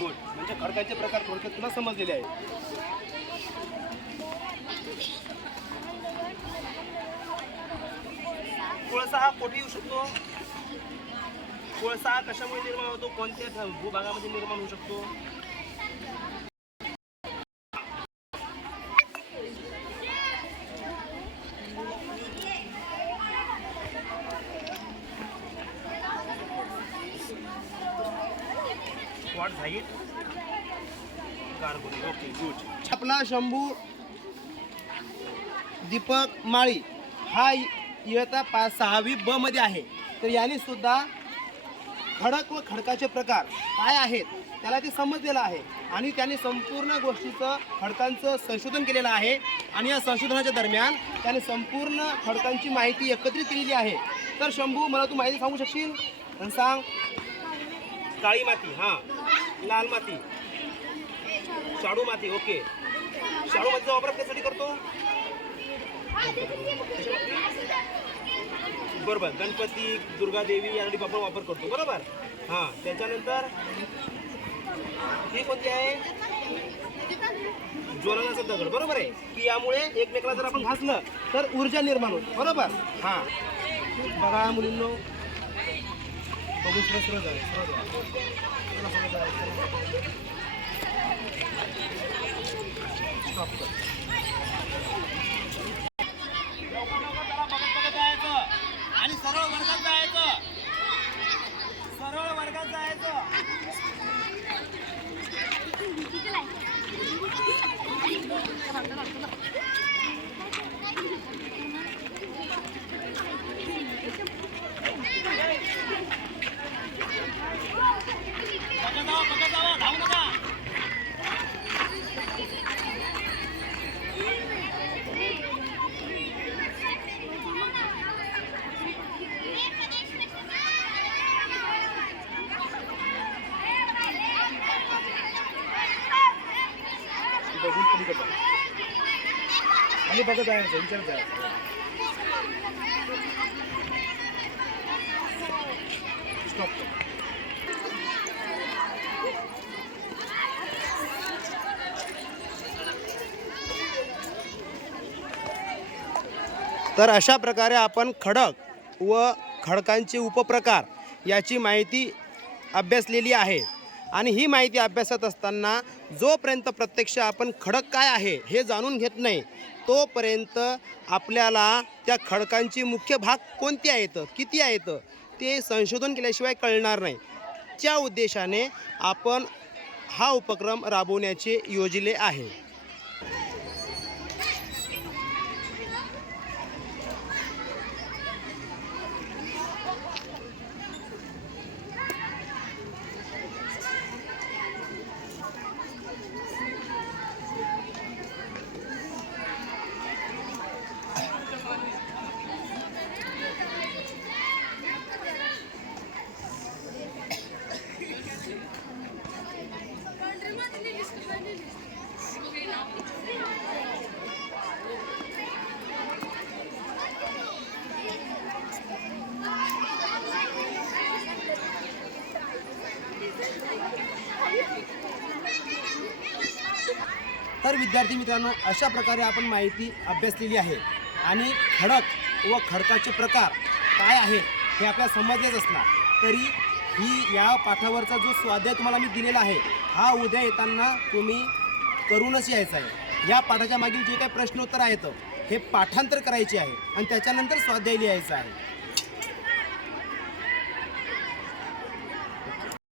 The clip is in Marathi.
गुड. म्हणजे खडकाचे प्रकार थोडक्यात तुला समजलेले आहे. कोळसा हा कोठे येऊ शकतो? कोळसा कशामुळे निर्माण होतो? कोणत्या भूभागामध्ये निर्माण होऊ शकतो? व्हॉट झाईट कारगुडी. Okay good. आपला शंभू दीपक माळी हा इयत्ता 6वी ब मध्ये आहे. तर याने सुद्धा खडक व खडकाचे प्रकार काय आहेत त्याला ते समजलेलं आहे आणि त्याने संपूर्ण गोष्टीचं खडकांचं संशोधन केलेलं आहे आणि या संशोधनाच्या दरम्यान त्याने संपूर्ण खडकांची माहिती एकत्रित केलेली आहे. तर शंभू मला तू माहिती सांगू शकशील? आणि सांग. काळी माती, हां. लाल माती, शाडू माती. ओके. शाडू मातीचा वापर कशासाठी करतो? बरोबर. गणपती, दुर्गादेवी यासाठी आपण वापर करतो. बरोबर. हां. त्याच्यानंतर ही कोणती आहे? ज्वलनाचा दगड. बरोबर आहे की यामुळे एकमेकाला जर आपण घासलं तर ऊर्जा निर्माण होते. बरोबर. हां. बघा मुलींनो, बघू सरळ जाय. स्टॉप कर. आणि सरळ वर्गात जायचं. सरळ वर्गात जायचं. बघा जावा धावू नका. बघून तुम्ही करता आणि बघत जायचं. विचार जायचं. स्टॉप. तर अशा प्रकारे आपण खडक व खडकांचे उपप्रकार याची माहिती अभ्यासलेली आहे आणि ही माहिती अभ्यासत असताना जोपर्यंत प्रत्यक्ष आपण खडक काय आहे हे जाणून घेत नाही तोपर्यंत आपल्याला त्या खडकांची मुख्य भाग कोणते आहेत, किती आहेत ते संशोधन केल्याशिवाय कळणार नाही. त्या उद्देशाने आपण हा उपक्रम राबवण्याचे योजले आहे. तर विद्यार्थी मित्रांनो, अशा प्रकारे आपण माहिती अभ्यासलेली आहे आणि खडक व खडकाचे प्रकार काय आहेत हे आपल्याला समजलेच असणार. तरी ही या पाठावरचा जो स्वाध्याय तुम्हाला मी दिलेला आहे हा उद्या येताना तुम्ही करूनच यायचा आहे. या पाठाच्या मागील जे काही प्रश्नोत्तर आहेत हे पाठांतर करायचे आहे आणि त्याच्यानंतर स्वाध्याय लिहायचा आहे.